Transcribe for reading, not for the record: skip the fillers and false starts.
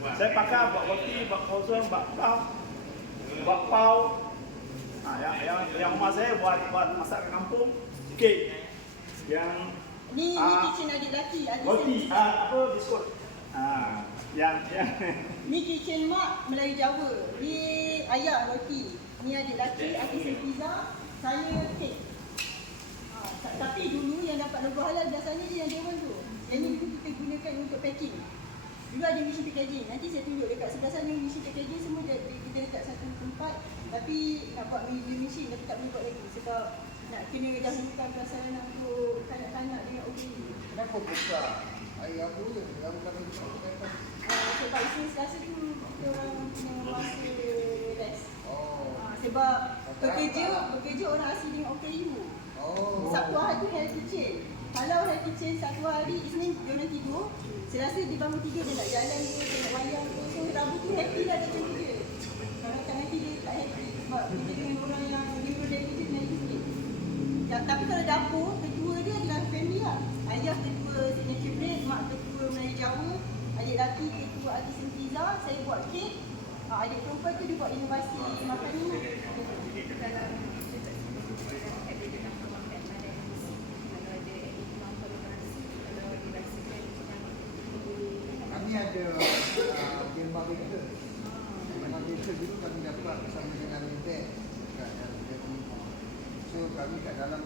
Saya pakai buat roti, buat frozen, buat pau. Yang rumah saya buat masakan kampung, kek. Yang ni kitchen adik lelaki, adik roti, saya. biskut. Yang Ni kitchen mak Melayu Jawa. Ni ayah roti. Ni adik lelaki, adik saya pizza, saya kek. Tapi dulu yang dapat logo halal biasanya dia yang dewan tu. Yang ni dulu kita gunakan untuk packing. Dulu ada mesin packaging. Nanti saya tunjuk dekat sebelah sana mesin packaging semua kita letak satu tempat. Tapi nak buat mesin tapi tak boleh buat lagi sebab nak kena dahulukan prasarana untuk kanak-kanak dengan OKU. Kenapa buka air abu je? Yang bukan air abu. Sebab isi selasa tu kita orang punya masa rest. Oh. Sebab bekerja orang asli dengan OKU. Oh. Sabtu hari health kitchen. Kalau health kitchen satu hari Isnin dia orang tidur, Selasa dia bangun tidur dia nak jalan ke, dia nak wayang ke. So Rabu tu happy lah dia macam dia. Kalau tak happy dia tak happy sebab kita dengan orang yang neurodivergent naik sikit. Tapi kalau dapur, ketua dia adalah family lah. Ayah ketua signature bread, mak ketua Melayu Jawa, adik lelaki ketua artisan pizza, saya buat kek. Adik perempuan tu dia buat inovasi makanan ni. Kami ada Gemba Baker. Gemba Baker dulu kami dapat bersama dengan Ted kat LTV. So kami kat dalam